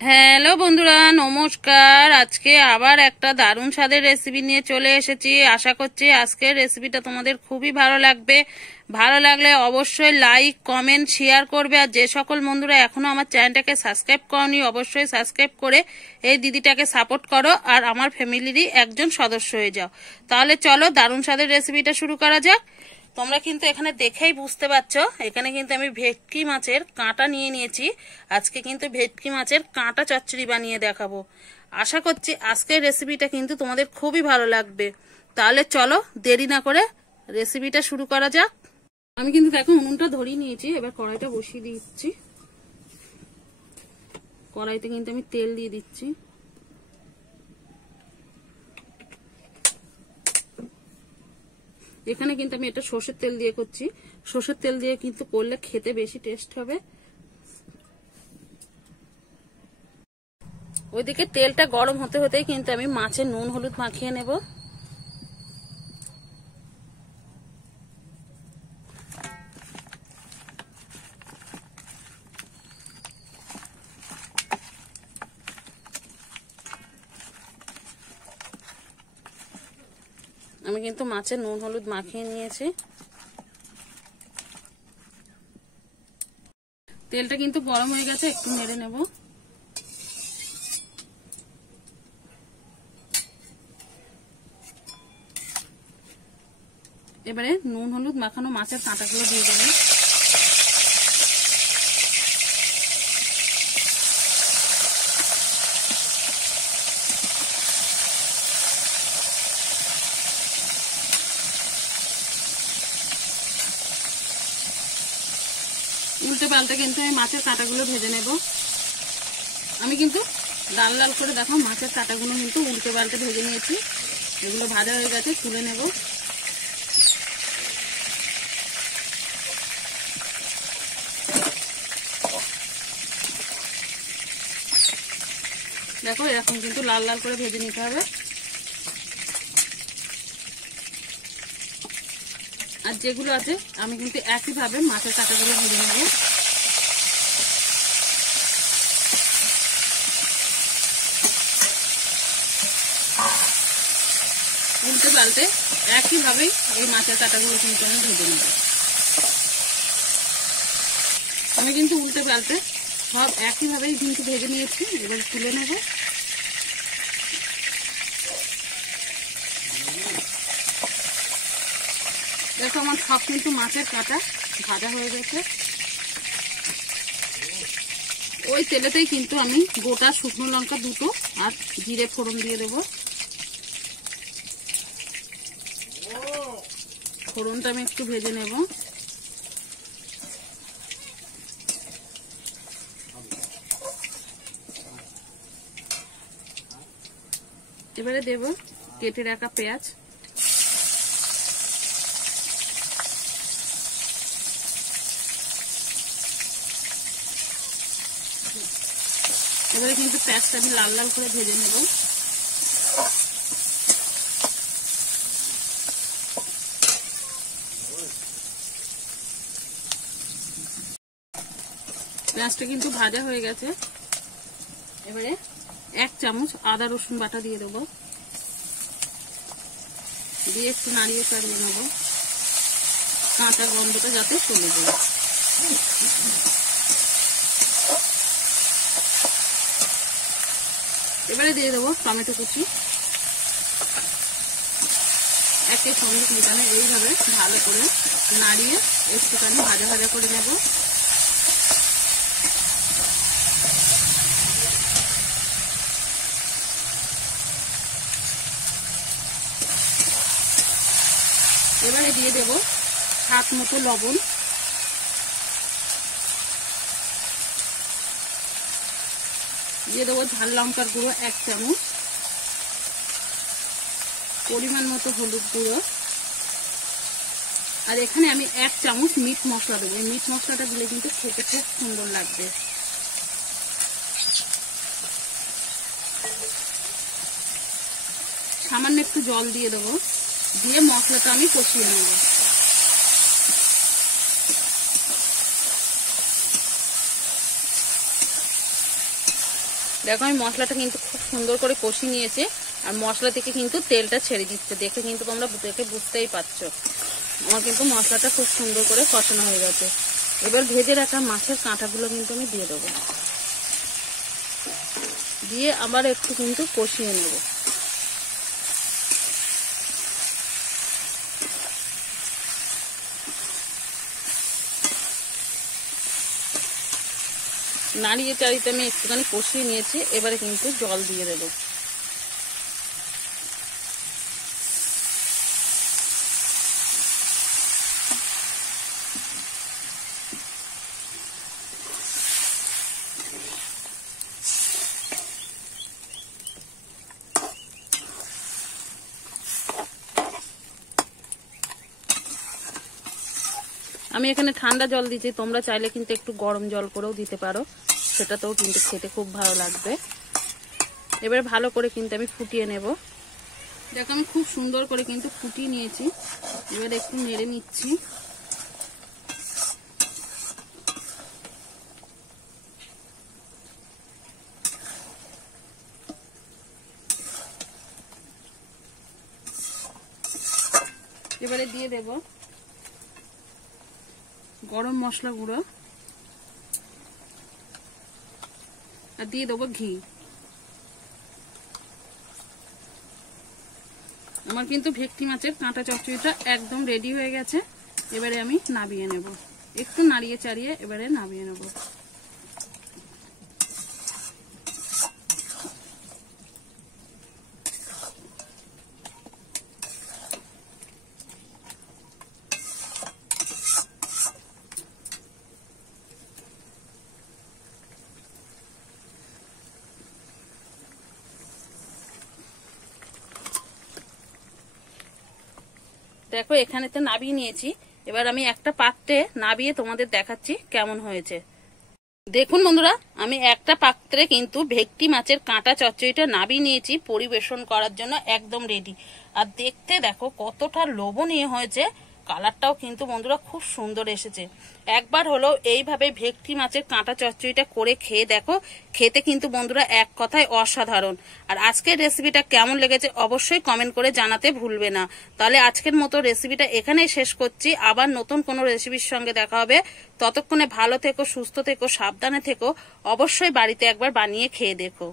Hello বন্ধুরা, নমস্কার। আজকে আবার একটা দারুণ স্বাদের রেসিপি নিয়ে চলে এসেছি। আশা করছি আজকের রেসিপিটা তোমাদের খুবই ভালো লাগবে। ভালো লাগলে অবশ্যই লাইক, কমেন্ট, শেয়ার করবে। আর যে সকল বন্ধুরা এখনো আমার চ্যানেলটাকে সাবস্ক্রাইব করনি, অবশ্যই সাবস্ক্রাইব করে এই দিদিটাকে সাপোর্ট করো আর আমার ফ্যামিলিরই একজন সদস্য হয়ে যাও। তাহলে চলো দারুণ স্বাদের রেসিপিটা শুরু করা যাক। তোমরা কিন্তু এখানে দেখেই বুঝতে পারছো, এখানে কিন্তু আমি ভেটকি মাছের কাঁটা নিয়ে নিয়েছি। আজকে কিন্তু ভেটকি মাছের কাঁটা চচ্চড়ি বানিয়ে দেখাবো। আশা করছি আজকের রেসিপিটা কিন্তু তোমাদের খুবই ভালো লাগবে। তাহলে চলো দেরি না করে রেসিপিটা শুরু করা যাক। আমি কিন্তু দেখো উনুনটা ধরিয়ে নিয়েছি, এবার কড়াইটা বসিয়ে দিচ্ছি। কড়াইতে কিন্তু আমি তেল দিয়ে দিচ্ছি। এখানে কিন্তু আমি এটা সর্ষের তেল দিয়ে করছি। সর্ষের তেল দিয়ে কিন্তু করলে খেতে বেশি টেস্ট হবে। ওইদিকে তেলটা গরম হতে হতেই কিন্তু আমি মাছের নুন হলুদ মাখিয়ে নেব। আমি কিন্তু মাছের নুন হলুদ মাখিয়ে নিয়েছি। তেলটা কিন্তু গরম হয়ে গেছে, একটু নেড়ে নেব। এবারে নুন হলুদ মাখানো মাছের কাঁটাগুলো দিয়ে দেবো। উল্টে পাল্টে কিন্তু আমি মাছের কাঁটাগুলো ভেজে নেব। আমি কিন্তু লাল লাল করে দেখো মাছের কাঁটাগুলো কিন্তু উল্টে পাল্টে ভেজে নিয়েছি। এগুলো ভাজা হয়ে গেছে, তুলে নেব। দেখো এরকম কিন্তু লাল লাল করে ভেজে নিতে হবে। আর যেগুলো আছে আমি কিন্তু একইভাবে মাছের কাঁটাগুলো ভেজে নেব। উল্টে পাল্টে একইভাবেই এই মাছের কাঁটাগুলো কিন্তু আমি ভেজে নেব। আমি কিন্তু উল্টে পাল্টে সব একইভাবেই কিন্তু ভেজে নিয়েছি। এবার তুলে নেব। দেখো আমার সব কিন্তু মাছের কাঁটা ভাজা হয়ে গেছে। ওই তেলেতেই কিন্তু আমি গোটা শুকনো লঙ্কা দুটো আর জিরে ফোড়ন দিয়ে দেব। ফোড়নটা আমি একটু ভেজে নেব। এবারে দেব কেটে রাখা পেঁয়াজ। এবারে কিন্তু পেঁয়াজটা আমি লাল লাল করে ভেজে নেব। পেঁয়াজটা কিন্তু ভাজা হয়ে গেছে। এবারে 1 চামচ আদা রসুন বাটা দিয়ে দেবো। দিয়ে একটু নাড়িয়ে চাড়িয়ে নেব, কাঁচা গন্ধটা যাতে চলে যায়। এবারে দিয়ে দেবো টমেটো কুচি। একের সঙ্গে মিশানো এইভাবে ভালো করে নাড়িয়ে একটুখানি ভাজা ভাজা করে নেব। এবারে দিয়ে দেব স্বাদ মতো লবণ। দিয়ে দেবো ঝাল লঙ্কার গুঁড়ো 1 চামচ, পরিমাণ মতো হলুদ গুঁড়ো। আর এখানে আমি 1 চামচ মিট মশলা দেবো। এই মিট মশলাটা দিলে কিন্তু খেতে খুব সুন্দর লাগবে। সামান্য একটু জল দিয়ে দেবো, দিয়ে মশলাটা আমি কষিয়ে নেব। দেখো আমি মশলাটা কিন্তু খুব সুন্দর করে কষিয়ে নিয়েছি, আর মশলা থেকে কিন্তু তেলটা ছেড়ে দিচ্ছে। দেখে কিন্তু তোমরা বুঝতেই পারছো আমার কিন্তু মশলাটা খুব সুন্দর করে কষানো হয়ে গেছে। এবার ভেজে রাখা মাছের কাঁটাগুলো কিন্তু আমি দিয়ে দেবো, দিয়ে আবার একটু কিন্তু কষিয়ে নেব। নাড়িয়ে চাড়িয়ে আমি একটুখানি কষিয়ে নিয়েছি, এবারে কিন্তু জল দিয়ে দেবো। আমি এখানে ঠান্ডা জল দিয়েছি, তোমরা চাইলে কিন্তু একটু গরম জল করেও দিতে পারো, সেটাতেও কিন্তু খেতে খুব ভালো লাগবে। এবারে ভালো করে কিন্তু আমি ফুটিয়ে নেব। দেখো আমি খুব সুন্দর করে কিন্তু ফুটিয়ে নিয়েছি, এবার একটু নেড়ে নিচ্ছি। এবারে দিয়ে দেব গরম মশলা গুঁড়ো, আর দিয়ে দেবো ঘি। আমার কিন্তু ভেটকি মাছের কাঁটা চচ্চড়িটা একদম রেডি হয়ে গেছে। এবারে আমি নামিয়ে নেব, একটু নাড়িয়ে চাড়িয়ে এবারে নামিয়ে নেব। দেখো এখানে তো নাবিয়ে নিয়েছি, এবার আমি একটা পাত্রে নাবিয়ে তোমাদের দেখাচ্ছি কেমন হয়েছে। দেখুন বন্ধুরা, আমি একটা পাত্রে কিন্তু ভেটকি মাছের কাঁটা চচ্চড়িটা নাবিয়ে নিয়েছি, পরিবেশন করার জন্য একদম রেডি। আর দেখতে দেখো কতটা লোভনীয় হয়েছে, কালারটাও কিন্তু বন্ধুরা খুব সুন্দর এসেছে। একবার হলো এইভাবে ভেটকি মাছের কাঁটা চচ্চড়িটা করে খেয়ে দেখো, খেতে কিন্তু বন্ধুরা এক কথায় অসাধারণ। আর আজকের রেসিপিটা কেমন লেগেছে অবশ্যই কমেন্ট করে জানাতে ভুলবে না। তাহলে আজকের মতো রেসিপিটা এখানেই শেষ করছি, আবার নতুন কোনো রেসিপির সঙ্গে দেখা হবে। ততক্ষণে ভালো থেকো, সুস্থ থেকো, সাবধানে থেকো, অবশ্যই বাড়িতে একবার বানিয়ে খেয়ে দেখো।